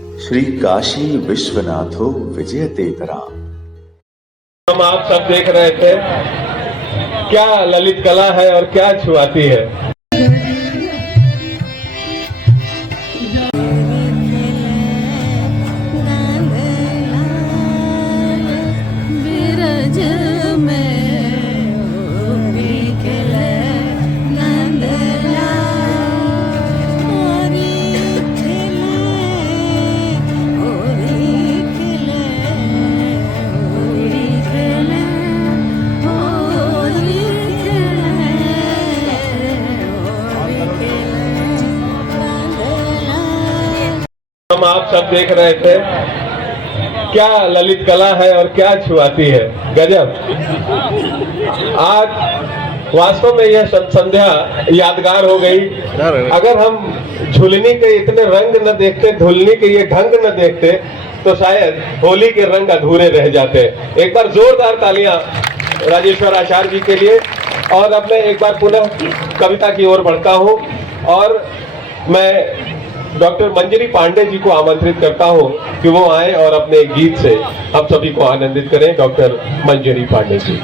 श्री काशी विश्वनाथो विजयतेतरा। हम आप सब देख रहे थे क्या ललित कला है और क्या छुआती है। हम आप सब देख रहे थे क्या ललित कला है और क्या छुआती है। गजब। आज वास्तव में यह संध्या यादगार हो गई। अगर हम झुलनी के इतने रंग न देखते, झुलनी के ये ढंग न देखते, तो शायद होली के रंग अधूरे रह जाते। एक बार जोरदार तालियां राजेश्वर आचार्य जी के लिए। और अब मैं एक बार पुनः कविता की ओर बढ़ता हूं और मैं डॉक्टर मंजरी पांडे जी को आमंत्रित करता हूं कि वो आए और अपने एक गीत से हम सभी को आनंदित करें। डॉक्टर मंजरी पांडे जी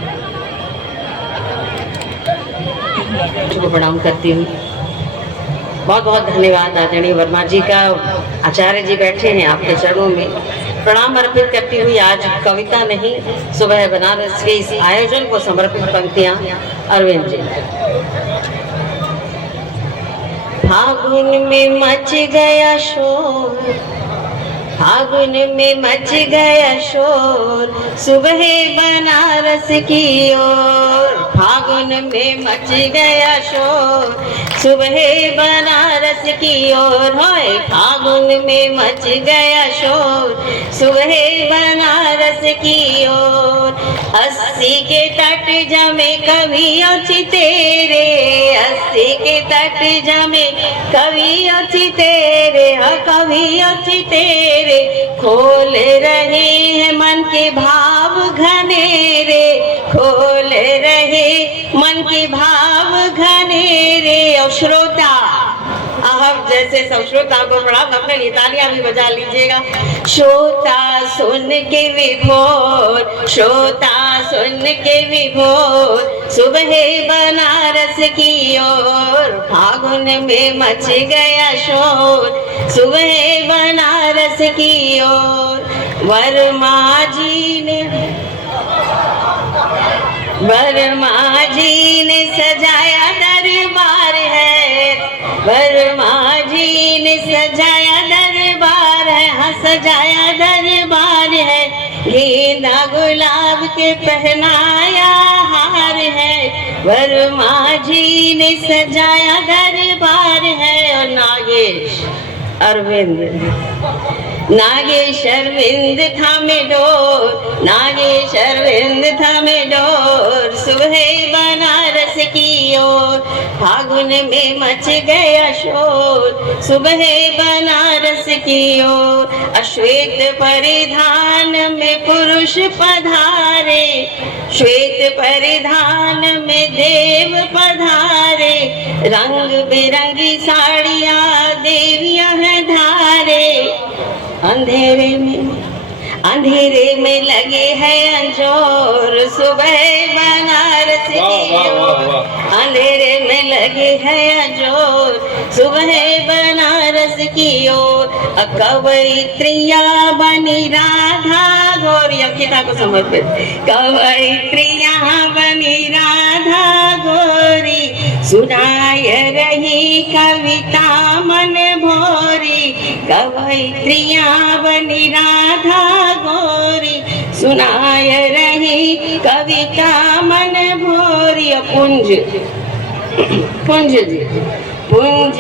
को प्रणाम करती हूँ। बहुत बहुत धन्यवाद आदरणीय वर्मा जी का। आचार्य जी बैठे हैं आपके चरणों में प्रणाम अर्पित करती हुई आज कविता नहीं, सुबह बनारस के इस आयोजन को समर्पित पंक्तियां अरविंद जी। फागुन में मच गया शोर, फागुन में मच गया शोर, सुबह बनारस की ओर। फागुन में मच गया शोर, सुबह बनारस की ओर। होय फागुन में मच गया शोर, सुबह बनारस की ओर। 80 के तट जमे कभी अच्छी तेरे, 80 के तट जमे कभी अच्छी तेरे, कभी अच्छी तेरे। खोल रहे हैं मन के भाव घनेरे, खोल रहे मन के भाव घनेरे। और श्रोता आप जैसे सब श्रोता को प्रणाम, अपने लिए तालियां भी बजा लीजिएगा। श्रोता सुन के विभोर, श्रोता सुन के विभोर, सुबह बनारस की ओर। फागुन में मच गया शोर, सुबह बनारस की ओर। वर्मा जी ने सजाया दरबार है, वर्मा जी ने सजाया दरबार है, हाँ सजाया दरबार है। गेंदा गुलाब के पहनाया हार है, वर्मा जी ने सजाया दरबार है। और नागेश अरविंद थामे डोर, नागेश अरविंद थामे डोर, सुबह बनारस की ओर। फागुन में मच गया शोर, सुबह बनारस की ओर। अश्वेत परिधान में पुरुष पधारे, श्वेत परिधान में देव पधारे। रंग बिरंगी साड़ियां देवियां हैं धारे। अंधेरे में लगे हैं अंजोर, सुबह बनारस की ओर। अंधेरे में लगे हैं अंजोर, सुबह बनारस की ओर। कवयित्रिया बनी राधा गौरी, अंकिता को समर्पित। कवयित्रिया बनी राधा गौरी, सुनाय रही कविता मन भोरी। कवयित्रियां बनी राधा गौरी, सुनाय रही कविता मन भोरी। पुंज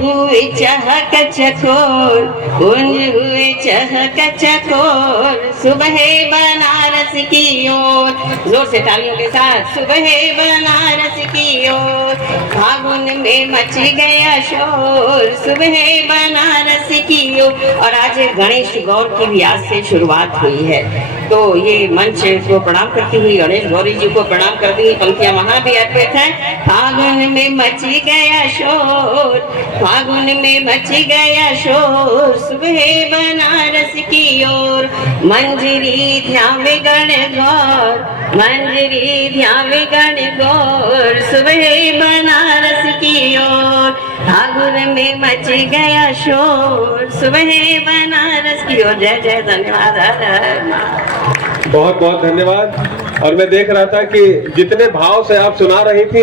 हुए चहक चकोर, पुंज हुए चहक चकोर, सुबह बनारस की ओर। जोर से तालियों के साथ, सुबह बनारस की ओर। फागुन में मच गया शोर, सुबह बनारस की ओर। और आज गणेश गौर की भी आज से शुरुआत हुई है, तो ये मंच को प्रणाम करती हुई, गणेश गौरी जी को प्रणाम करती हुई पंक्तियां वहां भी अर्पित है। फागुन में मच गया शोर, फागुन में मच गया शोर, सुबह बनारस की ओर। मंजरी ध्यावे गण गौर, मंजरी ध्यावे गण गौर, सुबह बनारस की ओर। फागुन में मच गया शोर, सुबह बनारस की ओर। जय जय, धन्यवाद। हर हर महादेव। बहुत बहुत धन्यवाद। और मैं देख रहा था कि जितने भाव से आप सुना रही थी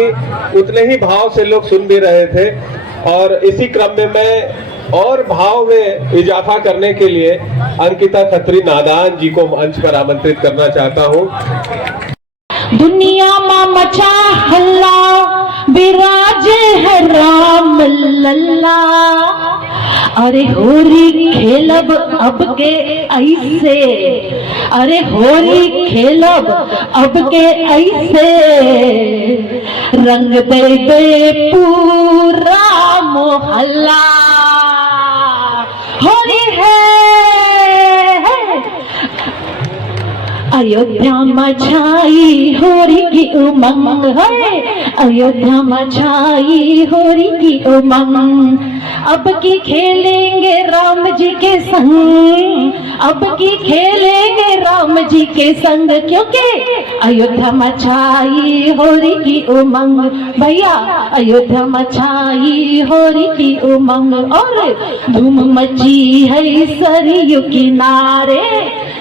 उतने ही भाव से लोग सुन भी रहे थे। और इसी क्रम में मैं और भाव में इजाफा करने के लिए अंकिता खत्री नादान जी को मंच पर आमंत्रित करना चाहता हूँ। दुनिया में मचा हल्ला, विराजे है राम लल्ला। अरे होली खेलब अब के ऐसे, अरे होली खेलब अब के ऐसे, रंग दे दे पूरा मोहल्ला। होली है अयोध्या में छाई होली की उमंग है, अयोध्या में छाई होली की उमंग। अब की खेलेंगे राम जी के संग, अब की खेलेंगे राम जी के संग, क्योंकि अयोध्या में छाई होली की उमंग। भैया अयोध्या में छाई होली की उमंग। और धूम मची है सरयू किनारे,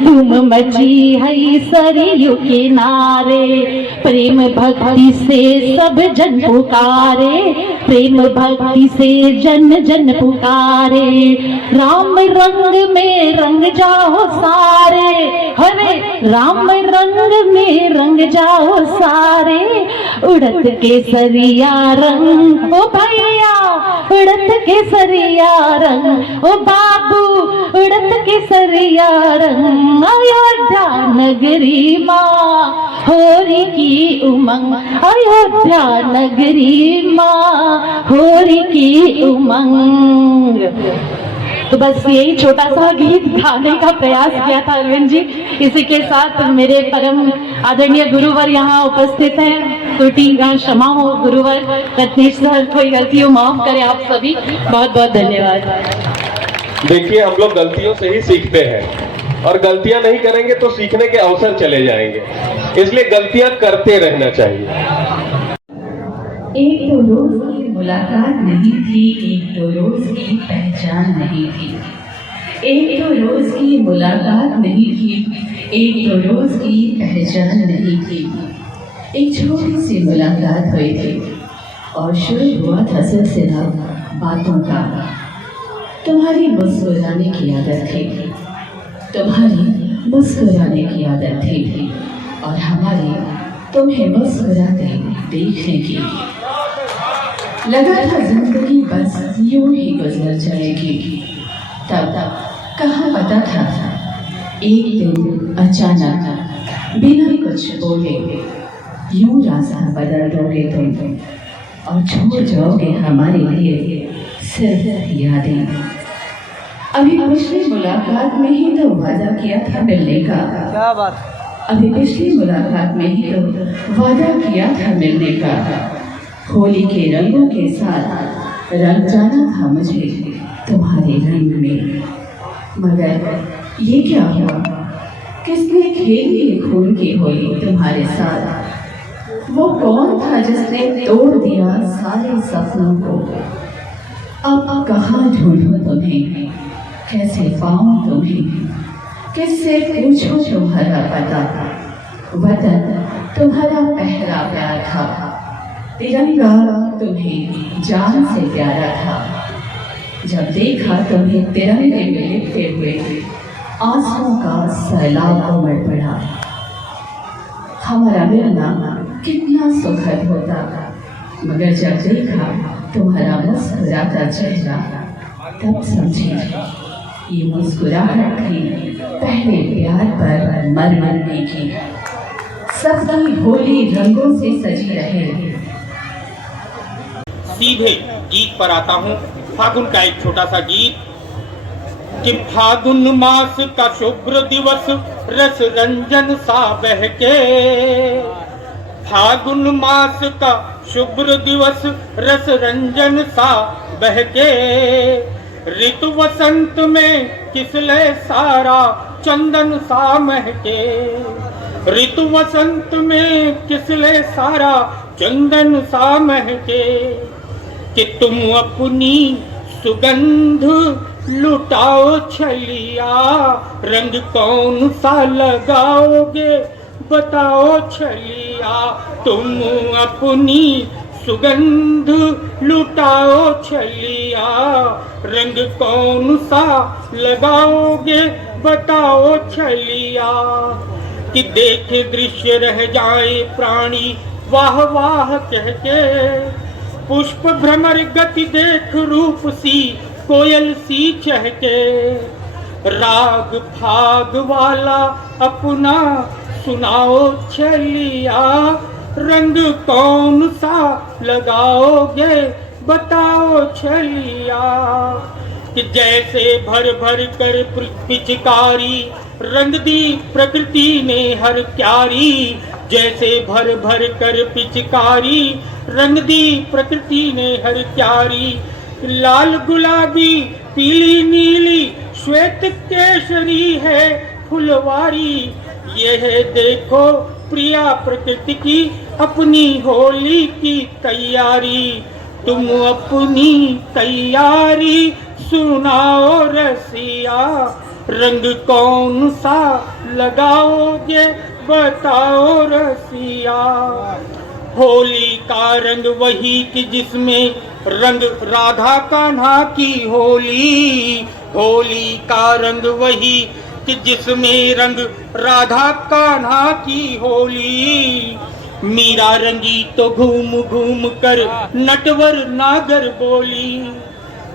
धूम मची है सरयू किनारे। प्रेम भक्ति से सब जन पुकारे, प्रेम भक्ति से जन जन पुकारे। राम रंग में रंग जाओ सारे, हरे राम रंग में रंग जाओ सारे। उड़त केसरिया रंग ओ भैया, उड़त केसरिया रंग ओ बाबू, उड़त केसरिया रंग। अयोध्या नगरी माँ होली की उमंग, अयोध्या नगरी माँ होली की उमंग। तो बस यही छोटा सा गीत गाने का प्रयास किया था अरविंद जी। इसी के साथ मेरे परम आदरणीय गुरुवर यहाँ उपस्थित हैं। त्रुटि का क्षमा हो गुरुवर, रत्नेश सर कोई गलती हो माफ करें आप सभी। बहुत बहुत धन्यवाद। देखिए हम लोग गलतियों से ही सीखते हैं और गलतियां नहीं करेंगे तो सीखने के अवसर चले जाएंगे, इसलिए गलतियां करते रहना चाहिए। एक तो रोज की मुलाकात नहीं थी, एक तो रोज की पहचान नहीं थी। एक तो रोज की मुलाकात नहीं थी, एक तो रोज की पहचान नहीं थी। एक छोटी सी मुलाकात हुई थी और शुरू हुआ था सिलसिला बातों का। तुम्हारी मुस्कुराने की आदत थी, तुम्हारी मुस्कुराने की आदत थी और हमारी तुम्हें मुस्कुराते देखने की। लगा था जिंदगी बस यूं ही गुजर जाएगी, तब कहाँ पता था एक दिन अचानक बिना कुछ बोले यूं रास्ता बदल दोगे तुम और छोड़ जाओगे हमारे लिए सिर्फ यादें। अभी पिछली मुलाकात में ही तो वादा किया था मिलने का, क्या बात। अभी पिछली मुलाकात में ही तो वादा किया था मिलने का। होली के रंगों के साथ रंग जाना था मुझे तुम्हारे रंग में। मगर ये क्या हुआ, किसने खेली खून की होली तुम्हारे साथ। वो कौन था जिसने तोड़ दिया सारे सपनों को। अब कहाँ ढूंढूं तुम्हें, कैसे पाऊं तुम्हें, किससे पूछूं तुम्हारा पता। वतन तुम्हारा पहला प्यार था, तिरंगा तुम्हें जान से प्यारा था। जब देखा तुम्हें तिरंगे में लिपटे हुए आंसुओं का सैलाब उमड़ पड़ा। हमारा मिलना कितना सुखद होता, मगर जब देखा तुम्हारा मुस्कुराता चेहरा तब समझी ये मुस्कुराहट थी पहले प्यार पर मरने की। सबकी होली रंगों से सजी रहे। सीधे गीत पर आता हूँ। फागुन का एक छोटा सा गीत कि फागुन मास का शुभ्र दिवस रस रंजन सा बहके। फागुन मास का शुभ्र दिवस रस रंजन सा बहके। ऋतु वसंत में किसले सारा चंदन सा महके। ऋतु वसंत में किसले सारा चंदन सा महके। कि तुम अपनी सुगंध लुटाओ छलिया, रंग कौन सा लगाओगे बताओ छलिया। तुम अपनी सुगंध लुटाओ छलिया, रंग कौन सा लगाओगे बताओ छलिया। कि देखे दृश्य रह जाए प्राणी वाह वाह कह के। पुष्प भ्रमर गति देख रूप सी कोयल सी चहके। राग फाग वाला अपना सुनाओ छलिया, रंग कौन सा लगाओगे बताओ छलिया। कि जैसे भर भर कर पिचकारी रंग दी प्रकृति ने हर क्यारी। जैसे भर भर कर पिचकारी रंग दी प्रकृति ने हर क्यारी। लाल गुलाबी पीली नीली श्वेत केसरी है फुलवारी। यह देखो प्रिया प्रकृति की अपनी होली की तैयारी। तुम अपनी तैयारी सुनाओ रसिया, रंग कौन सा लगाओगे बताओ रसिया। होली का रंग वही कि जिसमें रंग राधा कान्हा की होली। होली का रंग वही कि जिसमें रंग राधा कान्हा की होली। मीरा रंगी तो घूम घूम कर नटवर नागर बोली।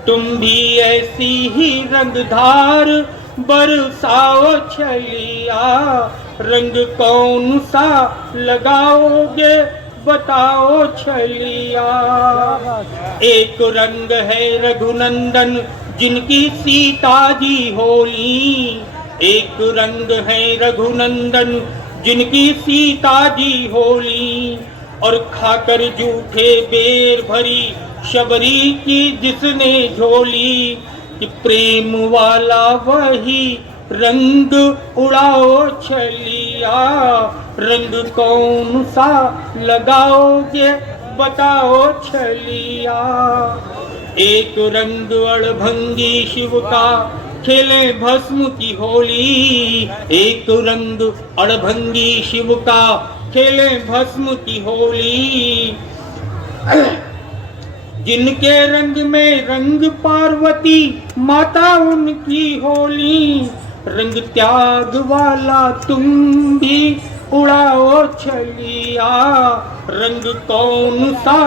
तुम भी ऐसी ही रंगधार बरसाओ छलिया, रंग कौन सा लगाओगे बताओ छलिया। एक रंग है रघुनंदन जिनकी सीता जी होली। एक रंग है रघुनंदन जिनकी सीता जी होली। और खाकर जूठे बेर भरी शबरी की जिसने झोली। कि प्रेम वाला वही रंग उड़ाओ छलिया, रंग कौन सा लगाओगे बताओ छलिया। एक रंग अड़भंगी शिव का खेले भस्म की होली। एक रंग अड़भंगी शिव का खेले भस्म की होली। जिनके रंग में रंग पार्वती माता उनकी होली। रंग त्याग वाला तुम भी उड़ाओ छलिया, रंग कौन सा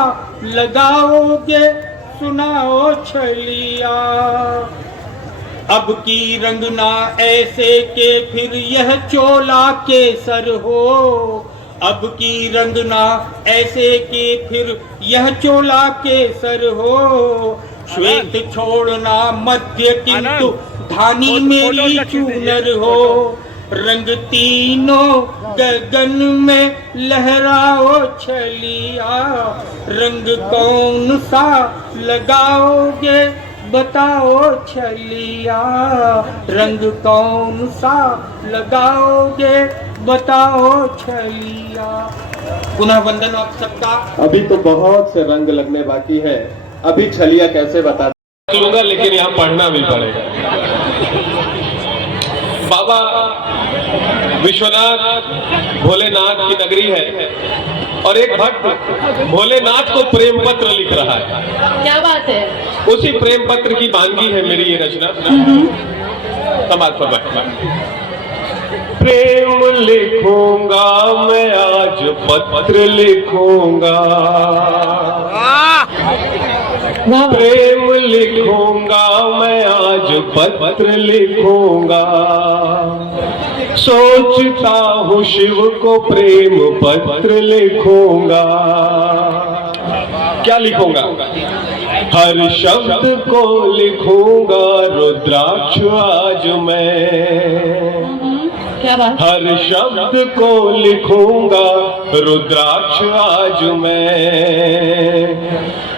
लगाओगे सुनाओ छलिया। अब की रंगना ऐसे के फिर यह चोला केसर हो। अब की रंगना ऐसे के फिर यह चोला केसर हो। श्वेत छोड़ना मध्य किंतु धानी मेरी चूनर हो। रंग तीनों गगन में लहराओ छलिया, रंग कौन सा लगाओगे बताओ छलिया। रंग कौन सा लगाओगे बताओ छलिया। पुनः वंदन आप सबका। अभी तो बहुत से रंग लगने बाकी है, अभी छलिया कैसे बता लूंगा, लेकिन यहाँ पढ़ना भी पड़ेगा। बाबा विश्वनाथ भोलेनाथ की नगरी है और एक भक्त भोलेनाथ को प्रेम पत्र लिख रहा है। क्या बात है। उसी प्रेम पत्र की वानगी है मेरी ये रचना। समाज पर प्रेम लिखूंगा मैं आज पत्र लिखूंगा। प्रेम लिखूंगा मैं आज पत्र लिखूंगा। सोचता हूँ शिव को प्रेम पत्र लिखूंगा। क्या लिखूंगा? हर शब्द को लिखूंगा रुद्राक्ष आज मैं। क्या बात। हर शब्द को लिखूंगा रुद्राक्ष आज मैं,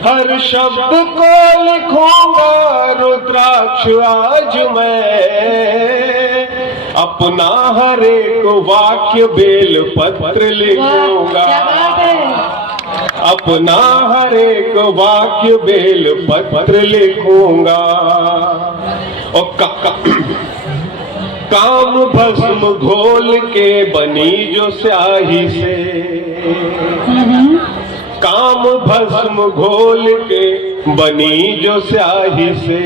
हर शब्द को लिखूंगा रुद्राक्ष आज मैं, अपना हर एक वाक्य बेल पत्र लिखूंगा, क्या बात है। अपना हर एक वाक्य बेल पत्र लिखूंगा। और काम भस्म घोल के बनी जो स्याही से, काम भस्म घोल के बनी जो स्याही से,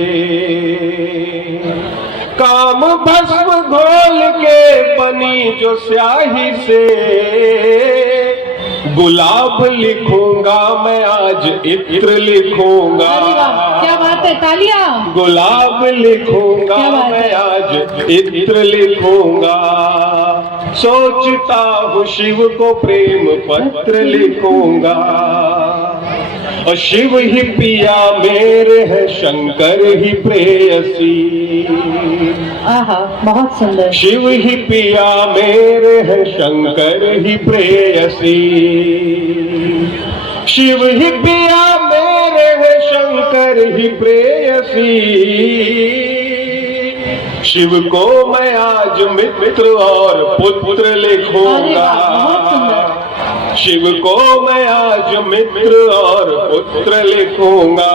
काम भस्म घोल के बनी जो स्याही से, गुलाब लिखूंगा मैं आज इत्र लिखूंगा। अरे वाह, क्या बात है, तालियां। गुलाब लिखूंगा क्या बात है। मैं आज इत्र लिखूंगा, सोचता हूँ शिव को प्रेम पत्र लिखूंगा, और शिव ही पिया मेरे है शंकर ही प्रेयसी, आहा बहुत सुंदर। शिव ही पिया मेरे है शंकर ही प्रेयसी, शिव ही पिया मेरे है शंकर ही प्रेयसी, शिव को मैं आज मित्र और पुत्र लिखूंगा, शिव को मैं आज मित्र और पुत्र लिखूंगा,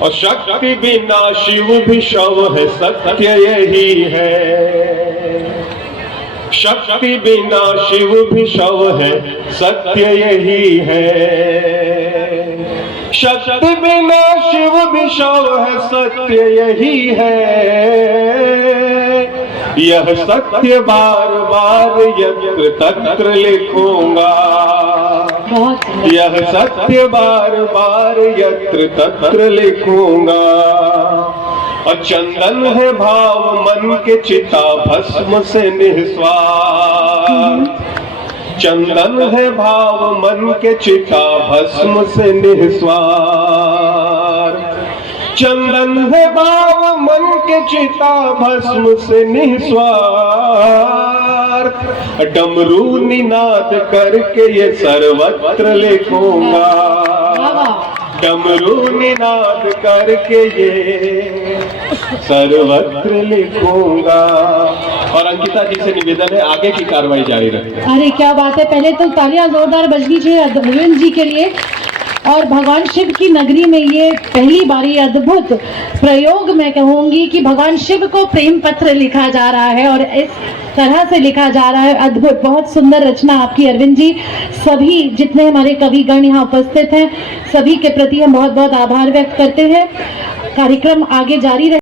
और शक्ति बिना शिव भी शव है सत्य यही है, शक्ति बिना शिव भी शव है सत्य यही है, शक्ति बिना शिव भी शव है सत्य यही है, यह सत्य बार बार यत्र तत्र लिखूंगा, यह सत्य बार बार यत्र तत्र लिखूंगा, और चंदन है भाव मन के चिता भस्म से निस्वार्थ, चंदन है भाव मन के चिता भस्म से निस्वार्थ, चंदन है भाव मन के चिता भस्म से निस्वार्थ, डमरू निनाद करके ये सर्वत्र लिखूंगा, डमरू निनाद करके ये सर्वत्र लिखूंगा। और अंकिता जी से निवेदन है आगे की कार्रवाई जारी रखें। अरे क्या बात है, पहले तो तालियां जोरदार बजनी चाहिए अरविंद जी के लिए। और भगवान शिव की नगरी में ये पहली बारी अद्भुत प्रयोग मैं कहूंगी कि भगवान शिव को प्रेम पत्र लिखा जा रहा है, और इस तरह से लिखा जा रहा है। अद्भुत, बहुत सुंदर रचना आपकी अरविंद जी। सभी जितने हमारे कविगण यहाँ उपस्थित हैं सभी के प्रति हम बहुत बहुत आभार व्यक्त करते हैं। कार्यक्रम आगे जारी रहे।